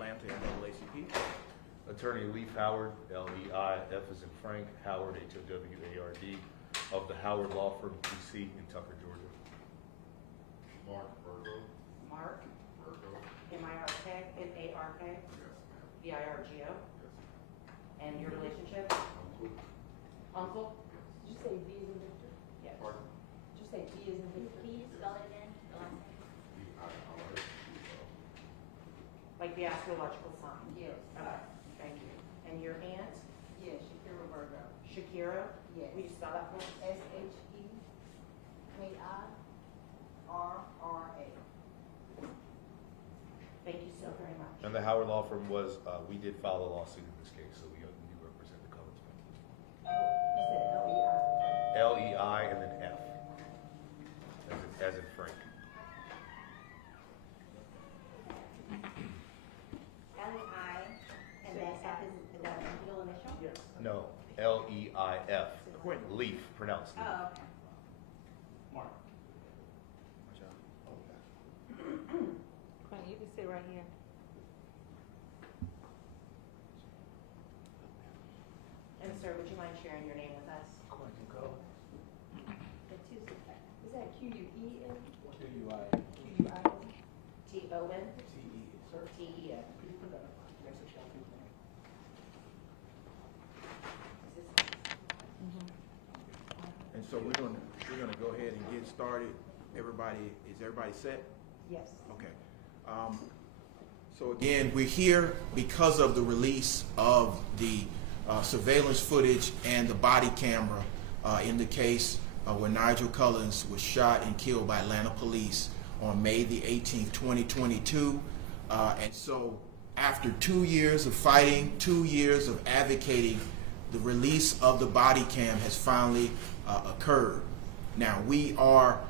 Atlanta, NAACP. Attorney Leif Howard, L-E-I-F as in Frank, Howard, H-O-W-A-R-D, of the Howard Law Firm, P.C. in Tucker, Georgia. Mark Virgo. Mark, Virgo. M-I-R-K, M-A-R-K, Yes, ma'am. V-I-R-G-O. Yes. And your relationship? Uncle. Uncle? Did you say V as in Victor? Yes. Pardon? Did you say V as in Victor? Can you spell it again? The last name? V-I-R-G-O. Like the astrological sign? Yes. Okay, thank you. And your aunt? Yes, Shakira Virgo. Shakira? Yes. Will you spell that for us? S-H-E-K-I-R-R-A. Thank you so very much. And the Howard Law Firm was, we did file a lawsuit in this case, so we represent the Cullens family. You said L-E-I. L-E-I and then F, as in Frank. L-E-I, and then F is the middle initial? Yes. No, L-E-I-F. Quentin. Leaf, pronounced Leaf. Oh, okay. Mark. Quentin, you can sit right here. And sir, would you mind sharing your name with us? Quentin Cole. Is that Q-U-E-N? Q-U-I. Q-U-I-N? T-O-N? T-E, sir. T-E-N. Could you put that up next to Shelby's name? Is this? And so we're gonna go ahead and get started. Is everybody set? Yes. Okay. So again, we're here because of the release of the surveillance footage and the body camera in the case where Nigel Cullens was shot and killed by Atlanta police on May the 18th, 2022. And so after 2 years of fighting, 2 years of advocating, the release of the body cam has finally occurred. Now, we are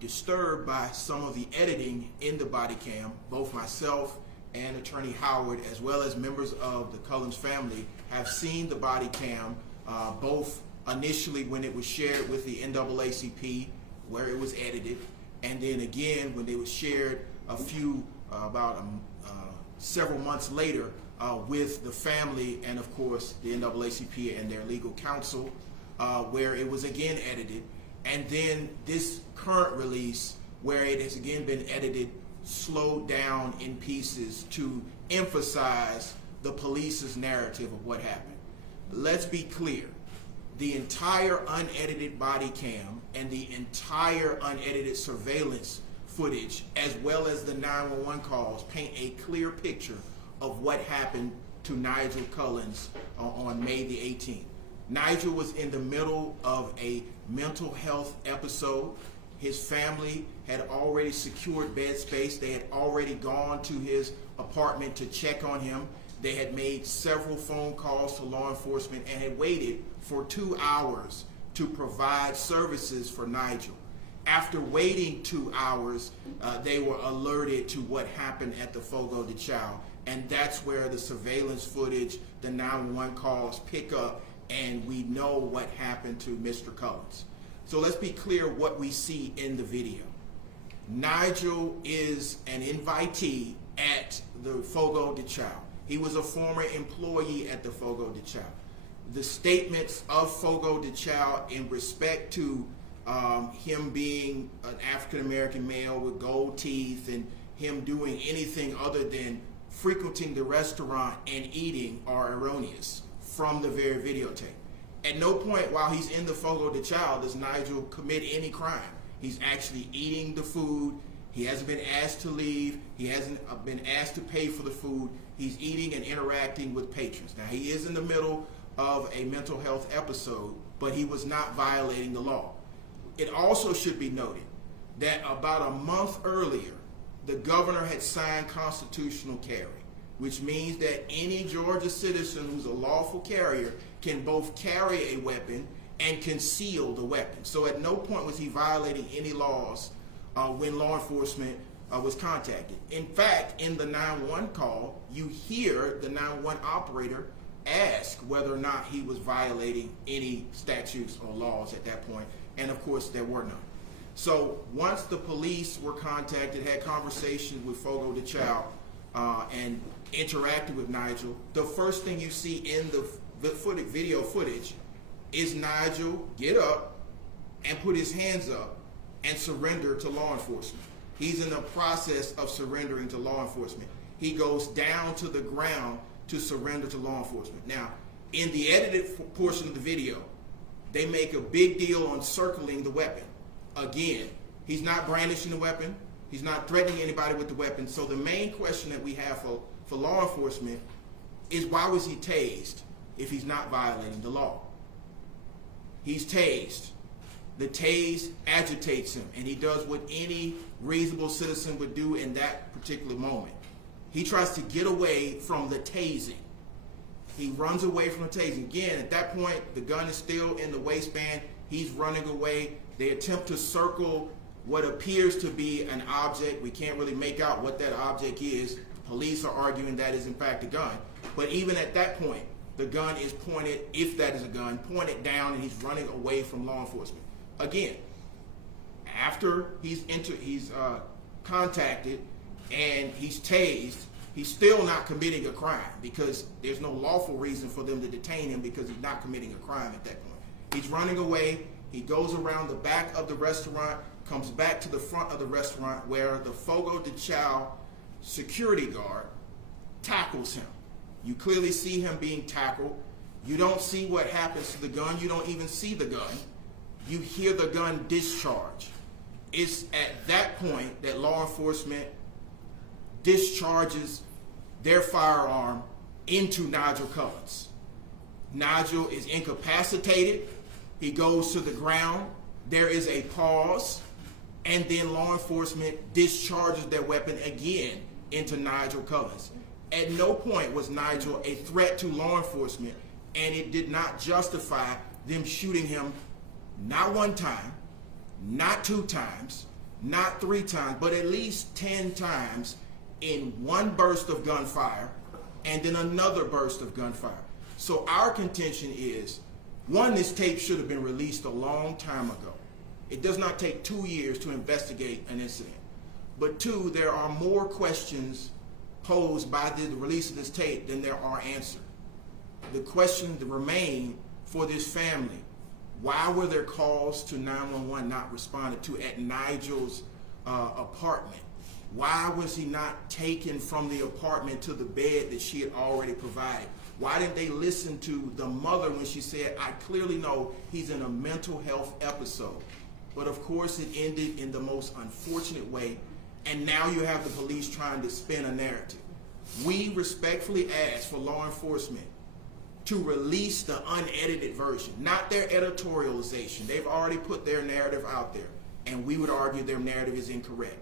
disturbed by some of the editing in the body cam. Both myself and Attorney Howard, as well as members of the Cullens family, have seen the body cam, both initially when it was shared with the NAACP, where it was edited, and then again when it was shared several months later with the family and of course the NAACP and their legal counsel, where it was again edited, and then this current release where it has again been edited, slowed down in pieces to emphasize the police's narrative of what happened. Let's be clear, the entire unedited body cam and the entire unedited surveillance footage, as well as the 911 calls, paint a clear picture of what happened to Nigel Cullens on May the 18th. Nigel was in the middle of a mental health episode. His family had already secured bed space. They had already gone to his apartment to check on him. They had made several phone calls to law enforcement and had waited for 2 hours to provide services for Nigel. After waiting 2 hours, they were alerted to what happened at the Fogo de Chao, and that's where the surveillance footage, the 911 calls pick up, and we know what happened to Mr. Cullens. So let's be clear what we see in the video. Nigel is an invitee at the Fogo de Chao. He was a former employee at the Fogo de Chao. The statements of Fogo de Chao in respect to him being an African-American male with gold teeth and him doing anything other than frequenting the restaurant and eating are erroneous from the very videotape. At no point while he's in the Fogo de Chao does Nigel commit any crime. He's actually eating the food. He hasn't been asked to leave. He hasn't been asked to pay for the food. He's eating and interacting with patrons. Now, he is in the middle of a mental health episode, but he was not violating the law. It also should be noted that about a month earlier, the governor had signed constitutional carry, which means that any Georgia citizen who's a lawful carrier can both carry a weapon and conceal the weapon. So at no point was he violating any laws when law enforcement was contacted. In fact, in the 911 call, you hear the 911 operator ask whether or not he was violating any statutes or laws at that point, and of course there were none. So once the police were contacted, had conversations with Fogo de Chao, and interacted with Nigel, the first thing you see in the video footage is Nigel get up and put his hands up and surrender to law enforcement. He's in the process of surrendering to law enforcement. He goes down to the ground to surrender to law enforcement. Now, in the edited portion of the video, they make a big deal on circling the weapon. Again, he's not brandishing the weapon. He's not threatening anybody with the weapon. So the main question that we have for law enforcement is, why was he tased if he's not violating the law? He's tased. The tase agitates him, and he does what any reasonable citizen would do in that particular moment. He tries to get away from the tasing. He runs away from the tasing. Again, at that point, the gun is still in the waistband. He's running away. They attempt to circle what appears to be an object. We can't really make out what that object is. Police are arguing that is in fact a gun. But even at that point, the gun is pointed, if that is a gun, pointed down, and he's running away from law enforcement. Again, after he's contacted and he's tased, he's still not committing a crime, because there's no lawful reason for them to detain him, because he's not committing a crime at that point. He's running away. He goes around the back of the restaurant, comes back to the front of the restaurant, where the Fogo de Chao security guard tackles him. You clearly see him being tackled. You don't see what happens to the gun. You don't even see the gun. You hear the gun discharge. It's at that point that law enforcement discharges their firearm into Nigel Cullins. Nigel is incapacitated. He goes to the ground. There is a pause, and then law enforcement discharges their weapon again into Nigel Cullins. At no point was Nigel a threat to law enforcement, and it did not justify them shooting him not one time, not two times, not three times, but at least 10 times in one burst of gunfire and then another burst of gunfire. So our contention is, one, this tape should have been released a long time ago. It does not take 2 years to investigate an incident. But two, there are more questions posed by the release of this tape than there are answered. The questions that remain for this family: why were their calls to 911 not responded to at Nigel's apartment? Why was he not taken from the apartment to the bed that she had already provided? Why didn't they listen to the mother when she said, I clearly know he's in a mental health episode? But of course it ended in the most unfortunate way, and now you have the police trying to spin a narrative. We respectfully ask for law enforcement to release the unedited version, not their editorialization. They've already put their narrative out there, and we would argue their narrative is incorrect.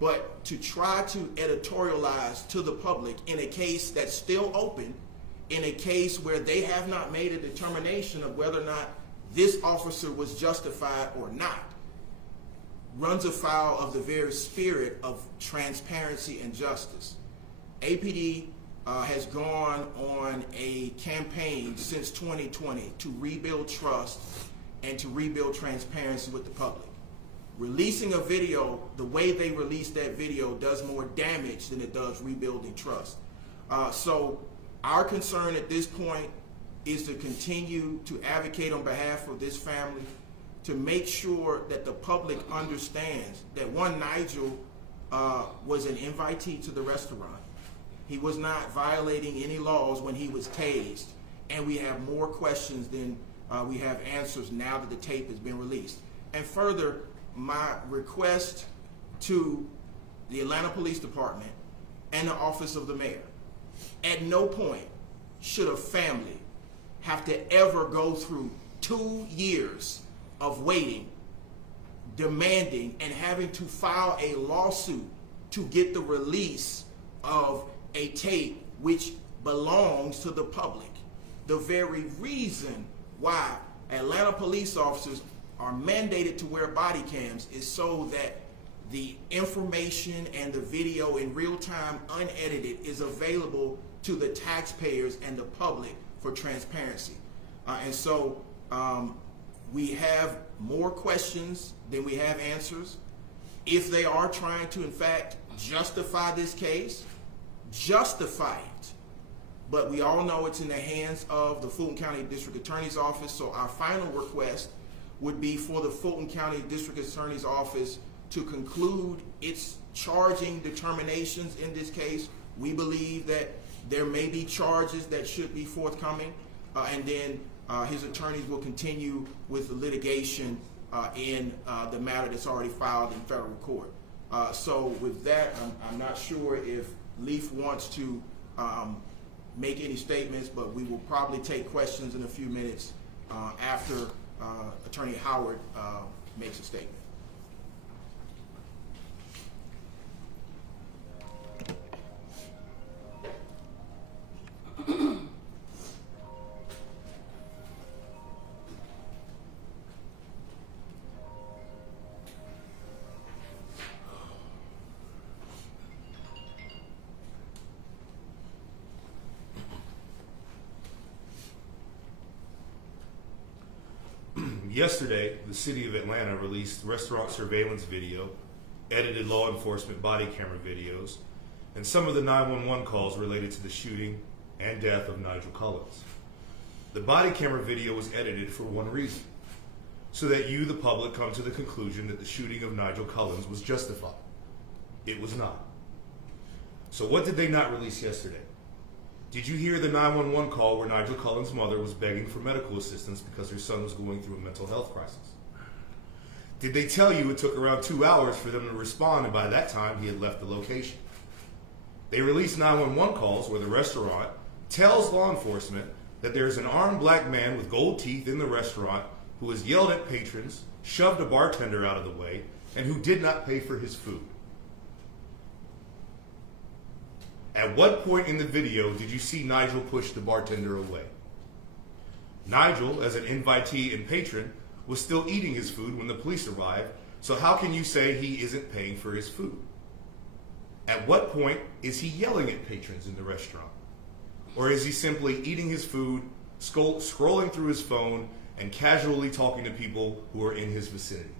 But to try to editorialize to the public in a case that's still open, in a case where they have not made a determination of whether or not this officer was justified or not, runs afoul of the very spirit of transparency and justice. APD has gone on a campaign since 2020 to rebuild trust and to rebuild transparency with the public. Releasing a video the way they released that video does more damage than it does rebuilding trust. So our concern at this point is to continue to advocate on behalf of this family, to make sure that the public understands that, one, Nigel was an invitee to the restaurant. He was not violating any laws when he was tased, and we have more questions than we have answers now that the tape has been released. And further, my request to the Atlanta Police Department and the Office of the Mayor: at no point should a family have to ever go through 2 years of waiting, demanding, and having to file a lawsuit to get the release of a tape which belongs to the public. The very reason why Atlanta police officers are mandated to wear body cams is so that the information and the video in real time, unedited, is available to the taxpayers and the public for transparency. And so we have more questions than we have answers. If they are trying to, in fact, justify this case, justify it. But we all know it's in the hands of the Fulton County District Attorney's Office, so our final request would be for the Fulton County District Attorney's Office to conclude its charging determinations in this case. We believe that there may be charges that should be forthcoming, and then his attorneys will continue with the litigation in the matter that's already filed in federal court. So with that, I'm not sure if Leaf wants to make any statements, but we will probably take questions in a few minutes after Attorney Howard makes a statement. Yesterday, the city of Atlanta released restaurant surveillance video, edited law enforcement body camera videos, and some of the 911 calls related to the shooting and death of Nigel Collins. The body camera video was edited for one reason, so that you, the public, come to the conclusion that the shooting of Nigel Collins was justified. It was not. So what did they not release yesterday? Did you hear the 911 call where Nigel Collins' mother was begging for medical assistance because her son was going through a mental health crisis? Did they tell you it took around 2 hours for them to respond, and by that time he had left the location? They released 911 calls where the restaurant tells law enforcement that there's an armed black man with gold teeth in the restaurant who has yelled at patrons, shoved a bartender out of the way, and who did not pay for his food. At what point in the video did you see Nigel push the bartender away? Nigel, as an invitee and patron, was still eating his food when the police arrived, so how can you say he isn't paying for his food? At what point is he yelling at patrons in the restaurant? Or is he simply eating his food, scrolling through his phone, and casually talking to people who are in his vicinity?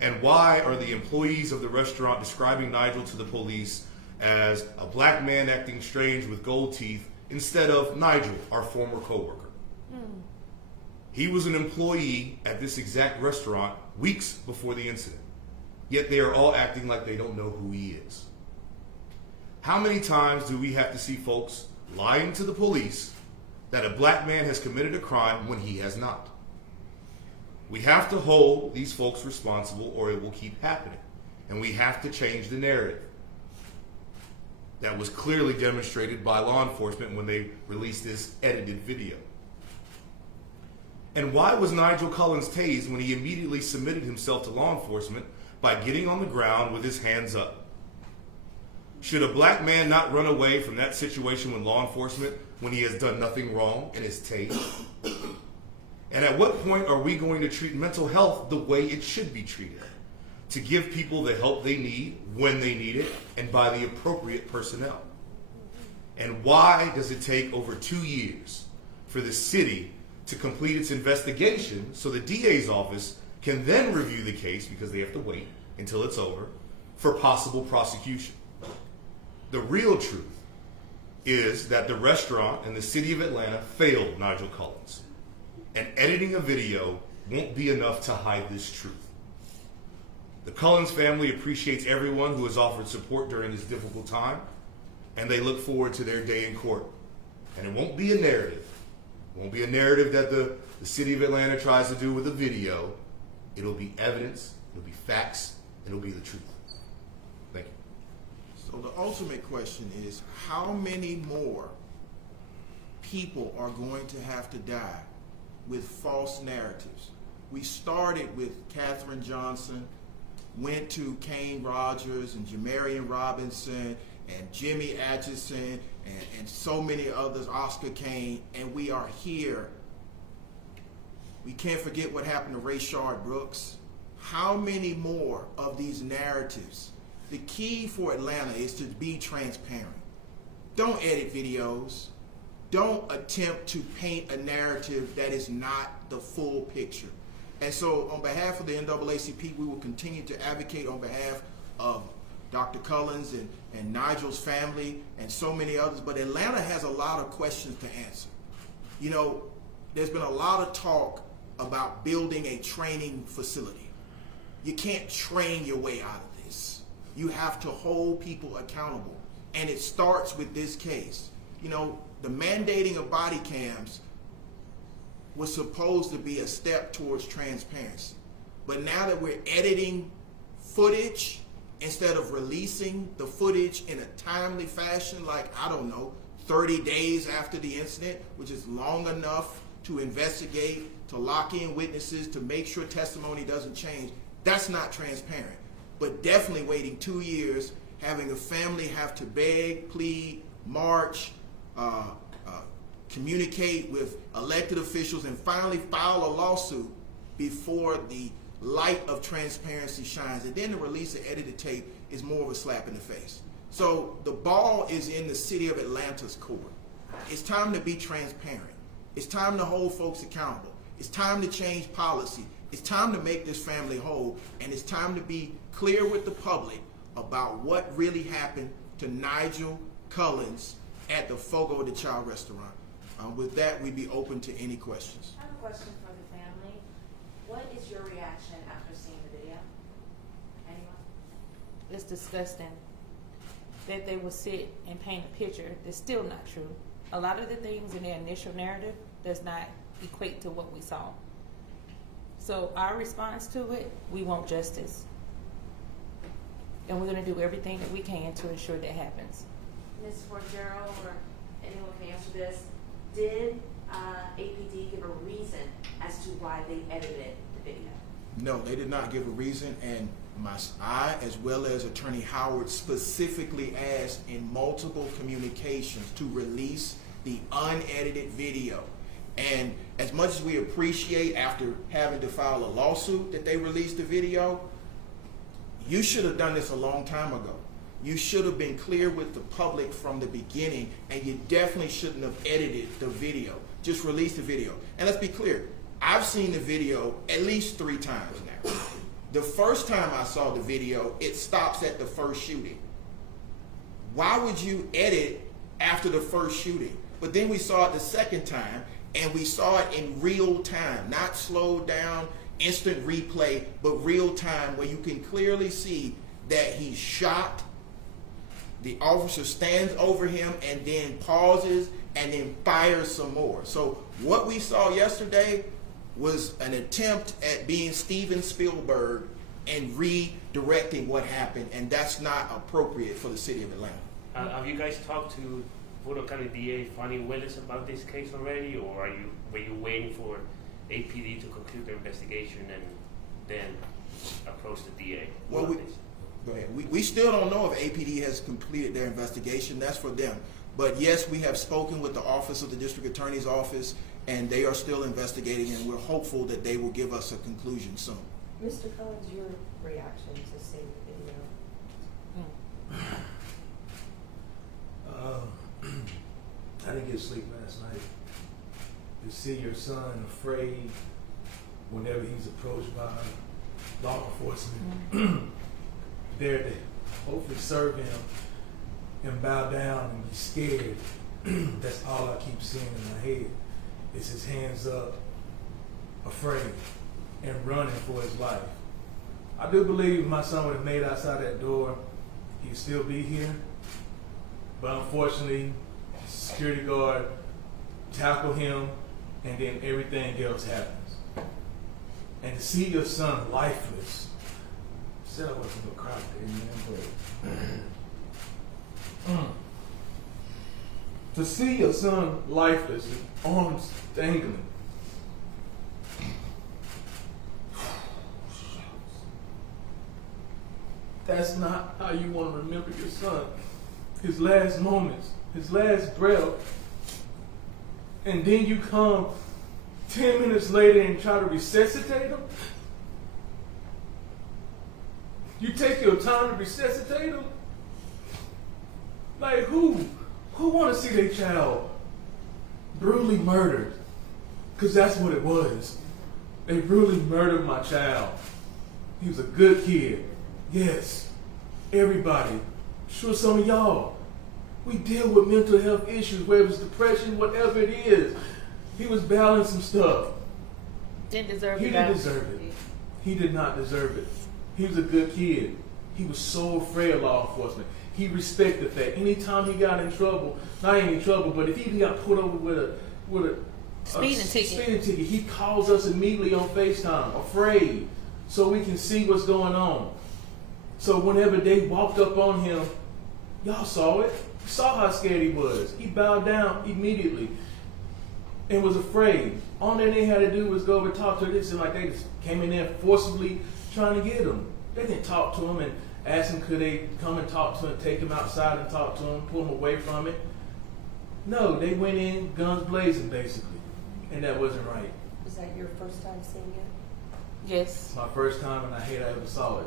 And why are the employees of the restaurant describing Nigel to the police as a black man acting strange with gold teeth instead of Nigel, our former coworker? He was an employee at this exact restaurant weeks before the incident, yet they are all acting like they don't know who he is. How many times do we have to see folks lying to the police that a black man has committed a crime when he has not? We have to hold these folks responsible or it will keep happening, and we have to change the narrative. That was clearly demonstrated by law enforcement when they released this edited video. And why was Nigel Collins tased when he immediately submitted himself to law enforcement by getting on the ground with his hands up? Should a black man not run away from that situation with law enforcement when he has done nothing wrong and is tased? And at what point are we going to treat mental health the way it should be treated? To give people the help they need when they need it and by the appropriate personnel? And why does it take over 2 years for the city to complete its investigation so the DA's office can then review the case, because they have to wait until it's over, for possible prosecution? The real truth is that the restaurant and the city of Atlanta failed Nigel Collins, and editing a video won't be enough to hide this truth. The Collins family appreciates everyone who has offered support during this difficult time, and they look forward to their day in court. And it won't be a narrative. It won't be a narrative that the city of Atlanta tries to do with a video. It'll be evidence, it'll be facts, it'll be the truth. Thank you. So the ultimate question is, how many more people are going to have to die with false narratives? We started with Katherine Johnson, went to Kane Rogers and Jamarian Robinson and Jimmy Atchison and so many others, Oscar Kane, and we are here. We can't forget what happened to Rayshard Brooks. How many more of these narratives? The key for Atlanta is to be transparent. Don't edit videos. Don't attempt to paint a narrative that is not the full picture. And so on behalf of the NAACP, we will continue to advocate on behalf of Dr. Cullins and Nigel's family and so many others, but Atlanta has a lot of questions to answer. You know, there's been a lot of talk about building a training facility. You can't train your way out of this. You have to hold people accountable. And it starts with this case. You know, the mandating of body cams was supposed to be a step towards transparency. But now that we're editing footage instead of releasing the footage in a timely fashion, like, I don't know, 30 days after the incident, which is long enough to investigate, to lock in witnesses, to make sure testimony doesn't change, that's not transparent. But definitely waiting 2 years, having a family have to beg, plead, march, communicate with elected officials, and finally file a lawsuit before the light of transparency shines. And then the release of edited tape is more of a slap in the face. So the ball is in the city of Atlanta's court. It's time to be transparent. It's time to hold folks accountable. It's time to change policy. It's time to make this family whole. And it's time to be clear with the public about what really happened to Nigel Cullins at the Fogo de Chao restaurant. With that, we'd be open to any questions. I have a question for the family. What is your reaction after seeing the video? Anyone? It's disgusting that they would sit and paint a picture that's still not true. A lot of the things in their initial narrative does not equate to what we saw. So our response to it, we want justice. And we're going to do everything that we can to ensure that happens. Ms. Forgero, or anyone can answer this. Did APD give a reason as to why they edited the video? No, they did not give a reason, and I, as well as Attorney Howard, specifically asked in multiple communications to release the unedited video. And as much as we appreciate, after having to file a lawsuit, that they released the video, you should have done this a long time ago. You should have been clear with the public from the beginning, and you definitely shouldn't have edited the video. Just release the video. And let's be clear, I've seen the video at least 3 times now. The first time I saw the video, it stops at the first shooting. Why would you edit after the first shooting? But then we saw it the second time, and we saw it in real time, not slowed down, instant replay, but real time, where you can clearly see that he's shot. The officer stands over him and then pauses and then fires some more. So what we saw yesterday was an attempt at being Steven Spielberg and redirecting what happened, and that's not appropriate for the city of Atlanta. Have you guys talked to Boulder County DA Fannie Willis about this case already, or were you waiting for APD to conclude their investigation and then approach the DA? Well, go ahead. We still don't know if APD has completed their investigation. That's for them. But yes, we have spoken with the Office of the District Attorney's Office, and they are still investigating, and we're hopeful that they will give us a conclusion soon. Mr. Cullins, your reaction to seeing the video? I didn't get sleep last night. To see your son afraid whenever he's approached by law enforcement, there to hopefully serve him and bow down and be scared. That's all I keep seeing in my head. It's his hands up, afraid, and running for his life. I do believe if my son would have made it outside that door, he'd still be here. But unfortunately, security guard tackled him, and then everything else happens. And to see your son lifeless, I said I wasn't gonna cry today, man, but to see your son lifeless, his arms dangling. That's not how you want to remember your son. His last moments, his last breath. And then you come 10 minutes later and try to resuscitate him? You take your time to resuscitate him? Like who want to see their child brutally murdered? Because that's what it was. They brutally murdered my child. He was a good kid, yes. everybody, sure some of y'all, we deal with mental health issues, whether it's depression, whatever it is. He was battling some stuff. Didn't deserve He it. didn't deserve it. He did not deserve it. He was a good kid. He was so afraid of law enforcement. He respected that. Anytime he got in trouble, not any trouble, but if he even got pulled over with a Speeding ticket. he calls us immediately on FaceTime, afraid, so we can see what's going on. So whenever they walked up on him, y'all saw it. You saw how scared he was. He bowed down immediately and was afraid. All that they had to do was go over and talk to him. It seemed like they just came in there forcibly trying to get him. They didn't talk to him and ask him could they come and talk to him, take him outside and talk to him, pull him away from it. No, they went in guns blazing basically, and that wasn't right. Was that your first time seeing it? Yes. It's my first time and I hate I ever saw it.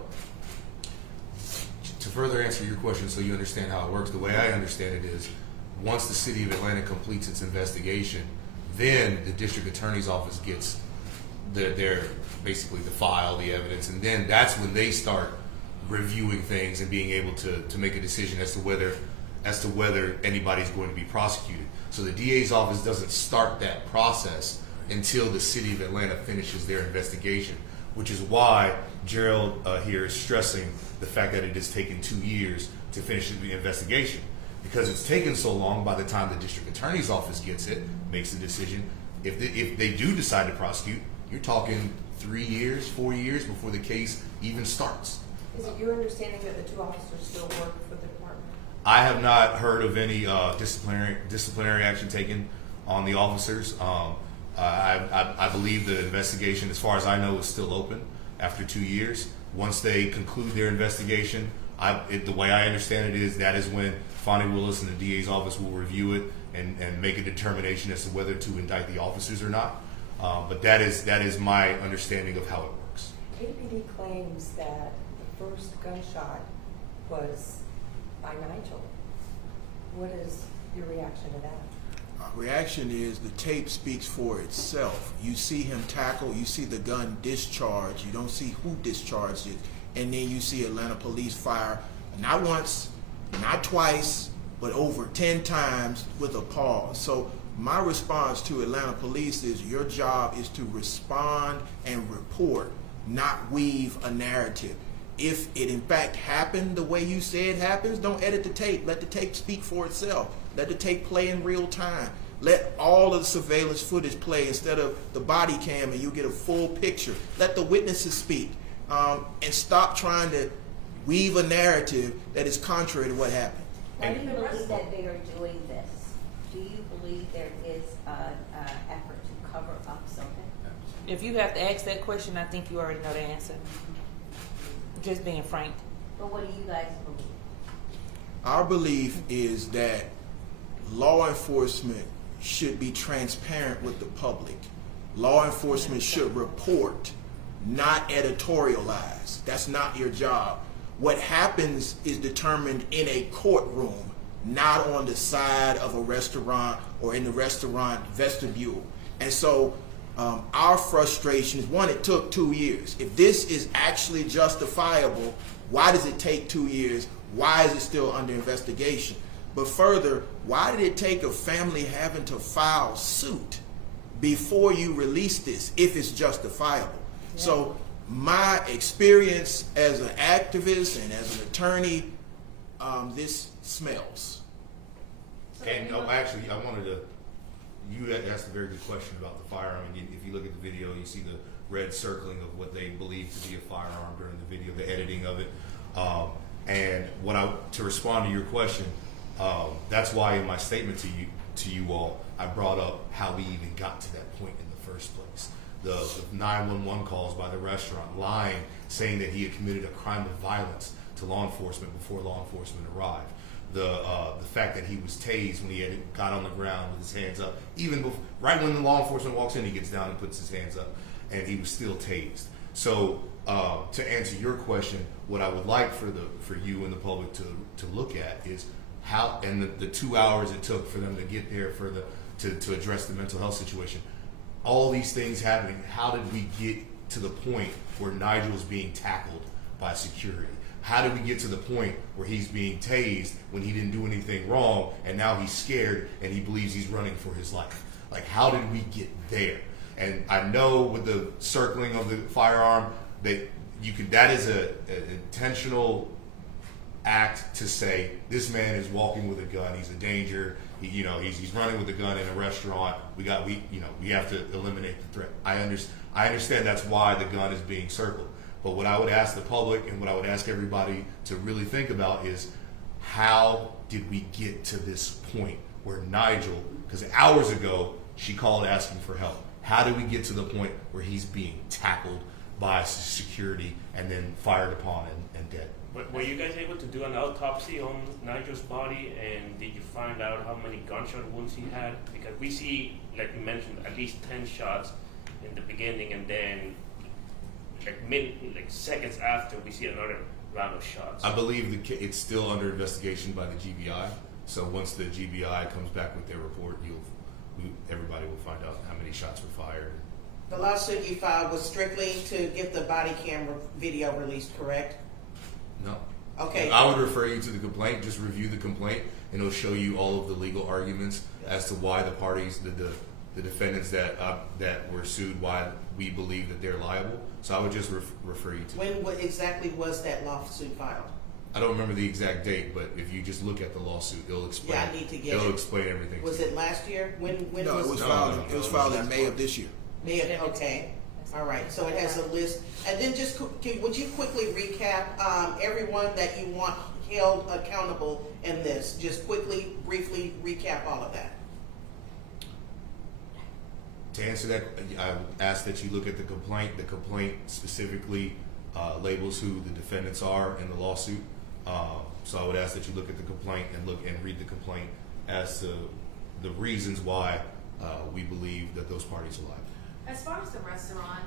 To further answer your question so you understand how it works, the way I understand it is once the city of Atlanta completes its investigation, then the district attorney's office gets their basically the file, the evidence, and then that's when they start reviewing things and being able to make a decision as to whether anybody's going to be prosecuted. So the DA's office doesn't start that process until the city of Atlanta finishes their investigation, which is why Gerald here is stressing the fact that it has taken 2 years to finish the investigation. Because it's taken so long, by the time the district attorney's office gets it, makes the decision, if they do decide to prosecute, you're talking 3 years, 4 years before the case even starts. Is it your understanding that the two officers still work for the department? I have not heard of any disciplinary action taken on the officers. I believe the investigation, as far as I know, is still open after 2 years. Once they conclude their investigation, the way I understand it is that is when Fonnie Willis and the DA's office will review it and make a determination as to whether to indict the officers or not. But that is my understanding of how it works. APD claims that the first gunshot was by Nigel. What is your reaction to that? Reaction is the tape speaks for itself. You see him tackle, you see the gun discharge, you don't see who discharged it, and then you see Atlanta police fire not once, not twice, but over 10 times with a pause. So my response to Atlanta police is your job is to respond and report, not weave a narrative. If it in fact happened the way you say it happens, don't edit the tape. Let the tape speak for itself. Let the tape play in real time. Let all of the surveillance footage play instead of the body cam, and you get a full picture. Let the witnesses speak, and stop trying to weave a narrative that is contrary to what happened. Why do you believe that they are doing this? Do you believe there is an effort to cover up something? If you have to ask that question, I think you already know the answer. Just being frank. But what do you guys believe? Our belief is that law enforcement should be transparent with the public. Law enforcement should report, not editorialize. That's not your job. What happens is determined in a courtroom, not on the side of a restaurant or in the restaurant vestibule. And so our frustration is, one, it took 2 years. If this is actually justifiable, why does it take 2 years? Why is it still under investigation? But further, why did it take a family having to file suit before you release this if it's justifiable? Yeah. So my experience as an activist and as an attorney, this smells. And actually, I wanted to. You asked a very good question about the firearm. And if you look at the video, you see the red circling of what they believe to be a firearm during the video, the editing of it. And to respond to your question, that's why in my statement to you all, I brought up how we even got to that point in the first place. The 911 calls by the restaurant, lying, saying that he had committed a crime of violence to law enforcement before law enforcement arrived. The fact that he was tased when he had got on the ground with his hands up, even before, right when the law enforcement walks in, he gets down and puts his hands up, and he was still tased. So to answer your question, what I would like for you and the public to look at is how, and the 2 hours it took for them to get there to address the mental health situation. All these things happening, how did we get to the point where Nigel is being tackled by security? How did we get to the point where he's being tased when he didn't do anything wrong, and now he's scared and he believes he's running for his life? Like, how did we get there? And I know with the circling of the firearm that that is an intentional act to say this man is walking with a gun. He's a danger. He's running with a gun in a restaurant. We have to eliminate the threat. I understand that's why the gun is being circled. But what I would ask the public and what I would ask everybody to really think about is, how did we get to this point where Nigel, because hours ago she called asking for help. How did we get to the point where he's being tackled by security and then fired upon and dead? But were you guys able to do an autopsy on Nigel's body, and did you find out how many gunshot wounds he had? Because we see, like you mentioned, at least 10 shots in the beginning, and then seconds after, we see another round of shots. I believe it's still under investigation by the GBI. So once the GBI comes back with their report, everybody will find out how many shots were fired. The lawsuit you filed was strictly to get the body camera video released, correct? No. Okay. I would refer you to the complaint. Just review the complaint, and it'll show you all of the legal arguments as to why the parties, the defendants that were sued, why we believe that they're liable. So I would just refer you to. What exactly was that lawsuit filed? I don't remember the exact date, but if you just look at the lawsuit, it'll explain. Yeah, I need to get it'll it. explain everything. Was it last year? When No, it was filed. It was filed in May of this year. Okay. All right. So it has a list. And then would you quickly recap everyone that you want held accountable in this? Just quickly, briefly recap all of that. To answer that, I would ask that you look at the complaint. The complaint specifically labels who the defendants are in the lawsuit. So I would ask that you look at the complaint and read the complaint as to the reasons why we believe that those parties are liable. As far as the restaurant,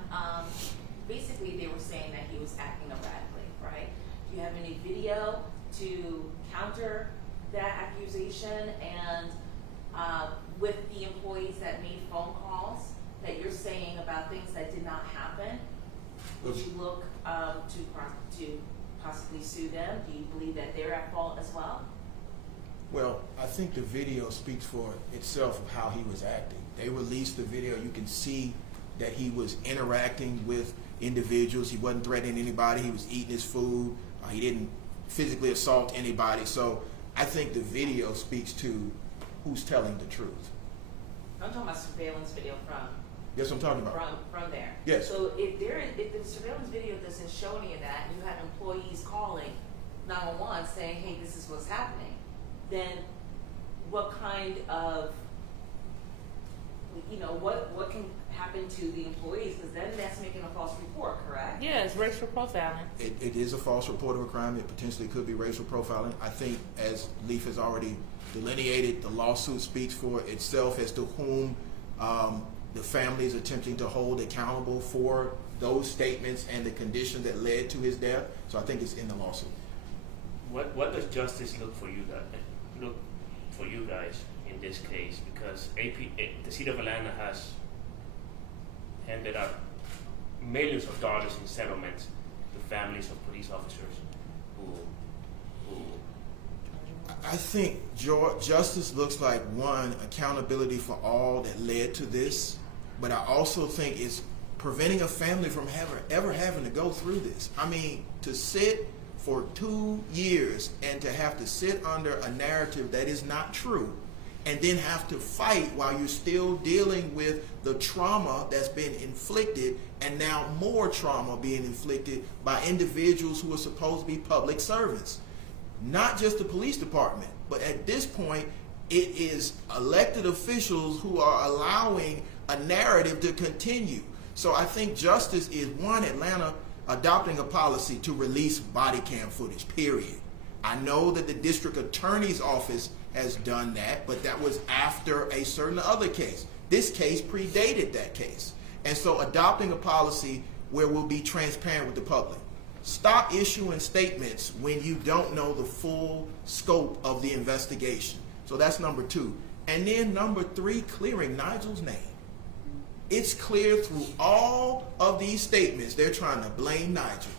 basically they were saying that he was acting erratically, right? Do you have any video to counter that accusation? And with the employees that made phone calls that you're saying about things that did not happen, would you look to possibly sue them? Do you believe that they're at fault as well? Well, I think the video speaks for itself of how he was acting. They released the video. You can see that he was interacting with individuals. He wasn't threatening anybody. He was eating his food. He didn't physically assault anybody. So I think the video speaks to who's telling the truth. I'm talking about surveillance video from. That's what I'm talking about. From there. Yes. So if the surveillance video doesn't show any of that, and you have employees calling 911 saying, "Hey, this is what's happening," then what kind of, what can happen to the employees? Because then that's making a false report, correct? Yeah, it's racial profiling. It is a false report of a crime. It potentially could be racial profiling. I think, as Leaf has already delineated, the lawsuit speaks for itself as to whom the family is attempting to hold accountable for those statements and the condition that led to his death. So I think it's in the lawsuit. What does justice look for you guys in this case? Because the city of Atlanta has handed out millions of dollars in settlements to families of police officers who I think justice looks like, one, accountability for all that led to this, but I also think it's preventing a family from ever having to go through this. I mean, to sit for 2 years and to have to sit under a narrative that is not true, and then have to fight while you're still dealing with the trauma that's been inflicted, and now more trauma being inflicted by individuals who are supposed to be public servants. Not just the police department, but at this point, it is elected officials who are allowing a narrative to continue. So I think justice is, one, Atlanta adopting a policy to release body cam footage, period. I know that the district attorney's office has done that, but that was after a certain other case. This case predated that case. And so adopting a policy where we'll be transparent with the public. Stop issuing statements when you don't know the full scope of the investigation. So that's number 2. And then number 3, clearing Nigel's name. It's clear through all of these statements they're trying to blame Nigel.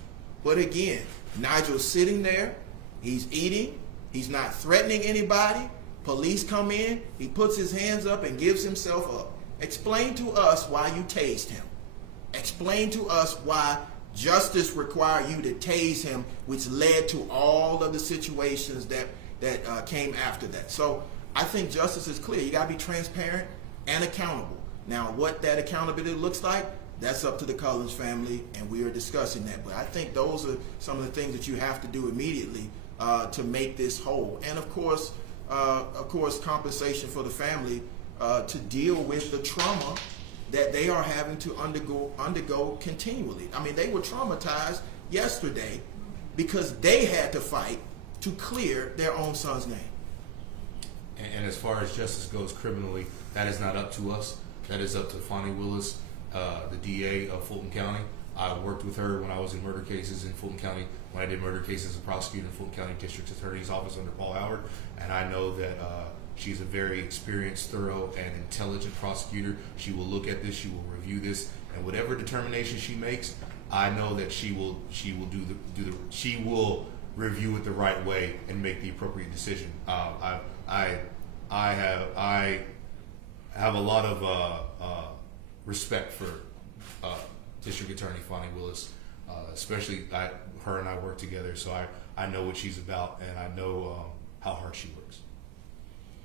But again, Nigel's sitting there, he's eating, he's not threatening anybody. Police come in, he puts his hands up and gives himself up. Explain to us why you tased him. Explain to us why justice required you to tase him, which led to all of the situations that came after that. So I think justice is clear. You got to be transparent and accountable. Now, what that accountability looks like, that's up to the Collins family, and we are discussing that. But I think those are some of the things that you have to do immediately to make this whole. And of course, compensation for the family to deal with the trauma that they are having to undergo continually. I mean, they were traumatized yesterday because they had to fight to clear their own son's name. And as far as justice goes criminally, that is not up to us. That is up to Fonnie Willis, the DA of Fulton County. I worked with her when I was in murder cases in Fulton County, when I did murder cases as a prosecutor in Fulton County District Attorney's Office under Paul Howard. And I know that she's a very experienced, thorough, and intelligent prosecutor. She will look at this, she will review this, and whatever determination she makes, I know that she will review it the right way and make the appropriate decision. I have a lot of respect for District Attorney Fonnie Willis, especially her and I work together, so I know what she's about, and I know how hard she works.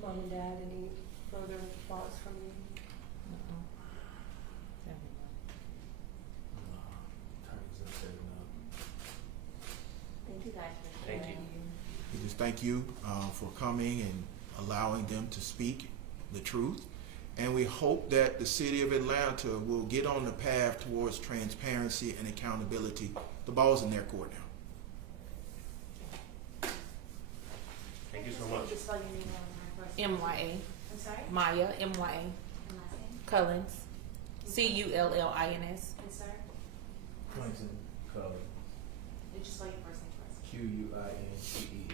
Mom and Dad, any further thoughts from you? Thank you guys for Thank sharing. you. We just thank you for coming and allowing them to speak the truth. And we hope that the city of Atlanta will get on the path towards transparency and accountability. The ball's in their court now. Thank you so much. Just spell your name one more time for us. MYA. I'm sorry? Maya, MYA. And last name? Cullins. CULLINS. And sir? Clinton Cullen, And just spell your first name for us. QUINTEN.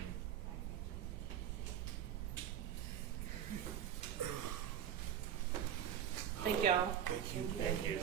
Thank y'all. Thank you. Thank you.